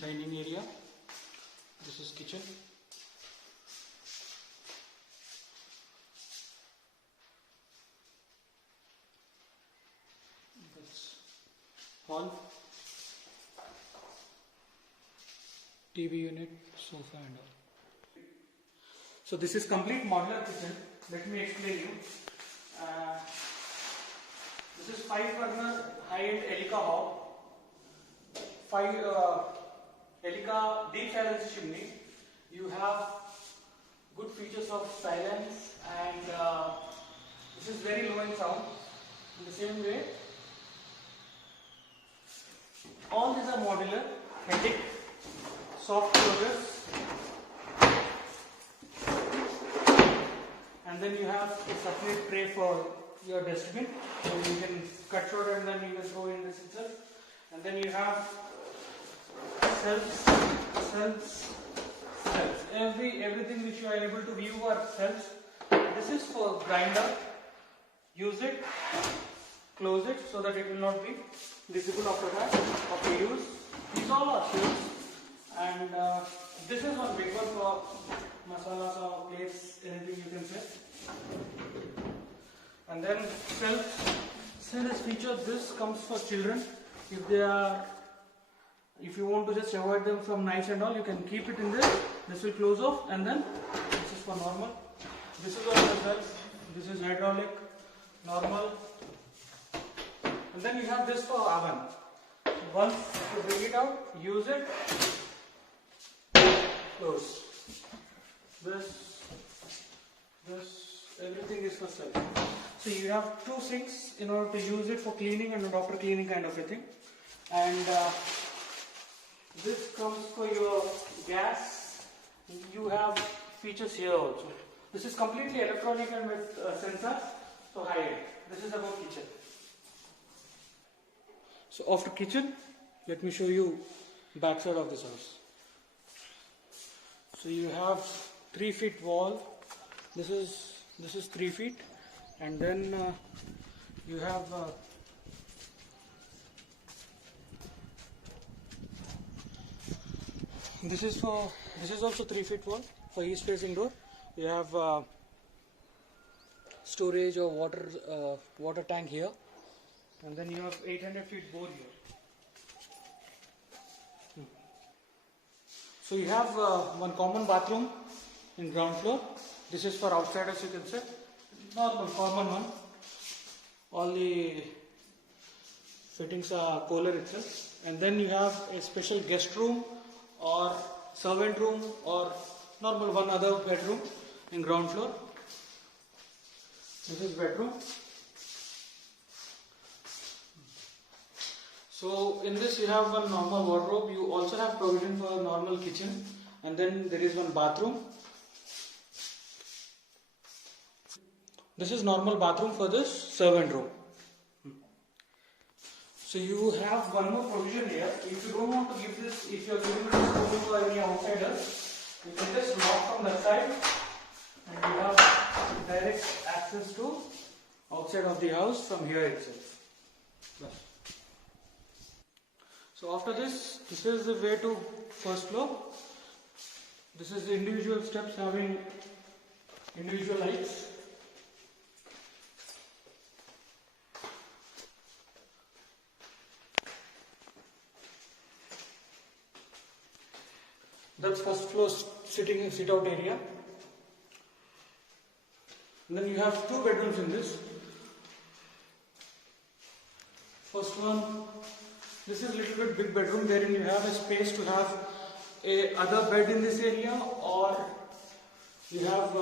dining area. This is kitchen. That's hall. TV unit, sofa and all. So this is complete modular kitchen. Let me explain you. This is 5-burner high-end Elica hob. 5 Elica deep silence chimney. You have good features of silence, and this is very low in sound. In the same way, all these are modular, headache, soft closures, and then you have a separate tray for your dustbin, so you can cut short and then you can throw in this itself. And then you have shelves. Everything which you are able to view are shelves. This is for grinder. Use it, close it so that it will not be visible after that, after use. These all are shelves. And this is one big one for masalas or plates, anything you can say. And then this feature, this comes for children. If you want to just avoid them from knives and all, you can keep it in this. This will close off, and then this is for normal. This is also shelf. This is hydraulic, normal. And then you have this for oven. Once you bring it out, use it, close. This, everything is for shelf. So you have 2 sinks in order to use it for cleaning and after cleaning kind of a thing. And this comes for your gas. You have features here also. This is completely electronic and with sensors, so high end. This is about kitchen. So after kitchen, let me show you back side of this house. So you have 3 feet wall. This is 3 feet, and then you have this is also 3 feet wall for east facing door. You have storage or water tank here, and then you have 800 feet bore here. So you have one common bathroom in ground floor. This is for outsiders, you can say. Normal, common one. All the fittings are Kohler itself. And then you have a special guest room or servant room or normal one other bedroom in ground floor. This is bedroom. So in this you have one normal wardrobe. You also have provision for a normal kitchen, and then there is one bathroom. This is normal bathroom for this servant room. So you have one more provision here. If you don't want to give this, if you are giving this room to any outsiders, you can just lock from that side, and you have direct access to outside of the house from here itself. So after this is the way to first floor. This is the individual steps having individual lights. That's first floor sit out area. And then you have 2 bedrooms in this. First one, this is a little bit big bedroom, wherein you have a space to have a other bed in this area, or you have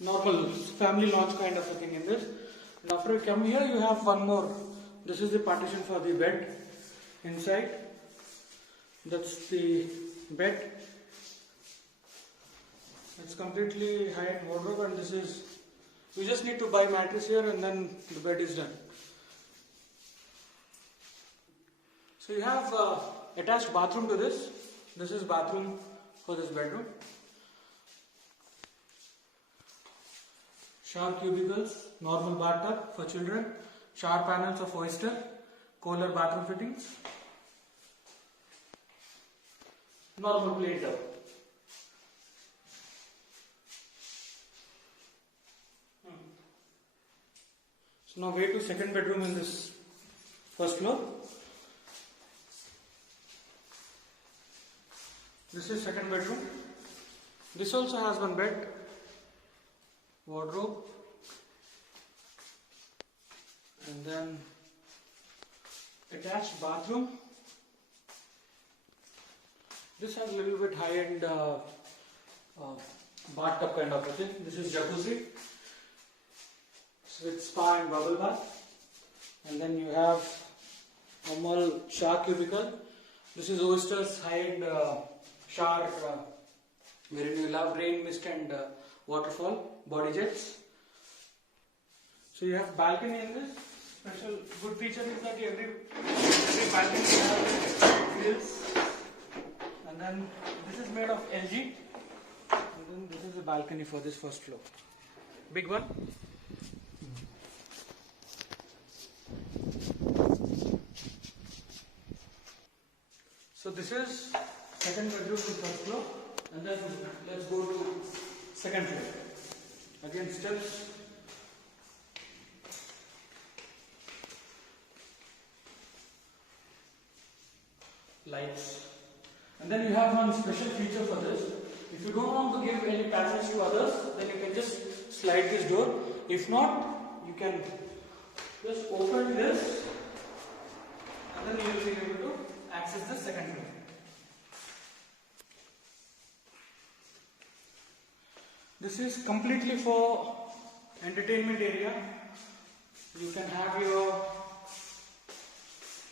normal family lounge kind of a thing in this. And after you come here, you have one more. This is the partition for the bed inside. That's the bed. It's completely high-end wardrobe, and this is, you just need to buy mattress here and then the bed is done. So you have attached bathroom to this. This is bathroom for this bedroom. Shower cubicles, normal bathtub for children, shower panels of Oyster, Kohler bathroom fittings. normal plain tub. So now way to second bedroom in this first floor. This is second bedroom. This also has one bed, wardrobe, and then attached bathroom. This has a little bit high-end bathtub kind of a thing. This is jacuzzi with spa and bubble bath. And then you have normal shower cubicle. This is Oyster's high-end shower wherein you will have rain, mist and waterfall, body jets. So you have balcony in this. Special good feature is that every balcony has grills. And then this is made of LG. And then this is the balcony for this first floor. Big one. So this is second bedroom to first floor, and then let's go to second floor. Again steps. Lights. And then you have one special feature for this. If you don't want to give any passage to others, then you can just slide this door. If not, you can just open this and then you will be able to access the second floor. This is completely for entertainment area. You can have your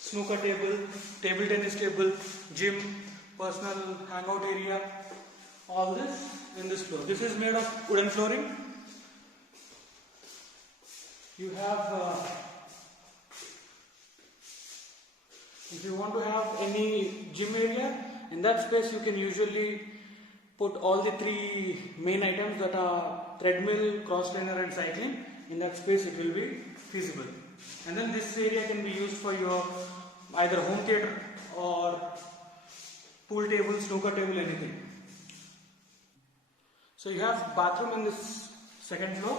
snooker table, table tennis table, gym, personal hangout area, all this in this floor. This is made of wooden flooring. You have, if you want to have any gym area, in that space you can usually put all the three main items that are treadmill, cross trainer and cycling. In that space it will be feasible. And then this area can be used for your either home theatre or pool table, snooker table, anything. So you have bathroom in this second floor.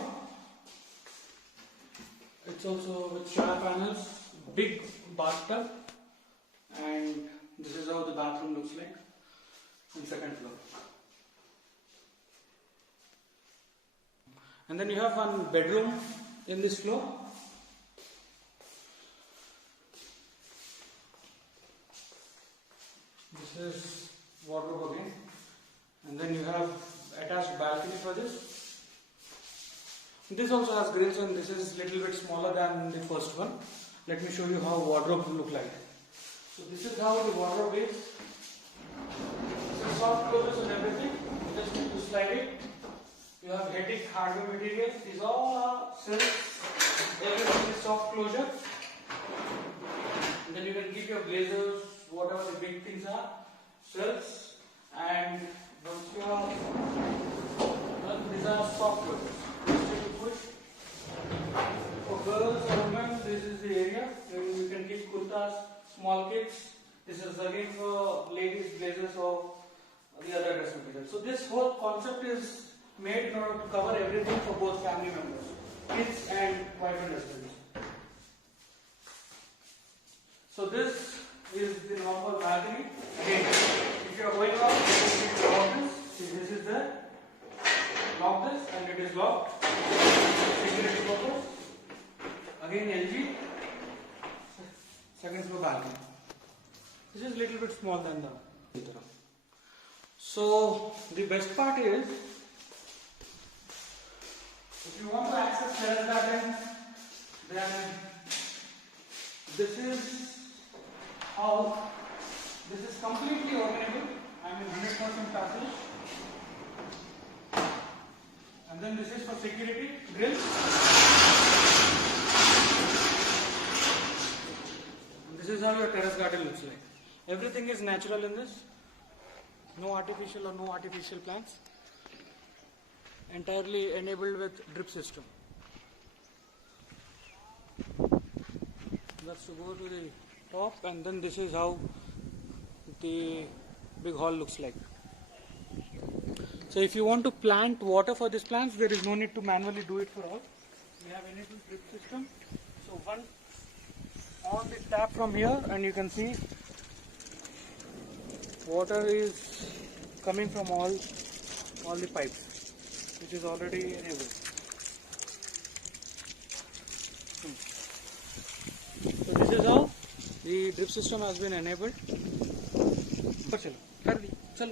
It's also with shower panels, big bathtub, and this is how the bathroom looks like in second floor. And then you have one bedroom in this floor. This is wardrobe again, and then you have attached balcony for this. This also has grills, and this is little bit smaller than the first one. Let me show you how wardrobe will look like. So this is how the wardrobe is. So soft closures and everything. Just need to slide it. You have Hetic hardware materials. These all are silks. Everything is soft closure. And then you can keep your blazers, whatever the big things are, silks. And once you have done, these are soft closures. Just need to push. For girls or women, this is the area where you can keep kurtas, small kids. This is again for ladies, blazers or the other dress material. So this whole concept is made in order to cover everything for both family members, kids and wife and husband. So this is the normal balcony. Again, if you are going out, you need to lock this. See, this is there. Lock this and it is locked. Security purpose. Again LG. Second floor balcony. This is a little bit small than the other. So the best part is, if you want to access terrace garden, then this is how, this is completely openable. I mean 100% passage. And then this is for security, grills. And this is how your terrace garden looks like. Everything is natural in this. No artificial or no artificial plants. Entirely enabled with drip system. That's to go to the top, and then this is how the big hall looks like. So if you want to plant water for these plants, there is no need to manually do it for all. We have enabled drip system. So one on the tap from here, and you can see water is coming from all the pipes, which is already enabled. So this is how the drip system has been enabled. So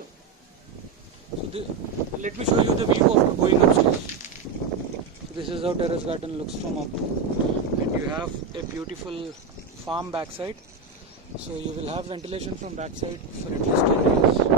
let me show you the view of going upstairs. So this is how terrace garden looks from up, and you have a beautiful farm backside. So you will have ventilation from backside for at least 10 days.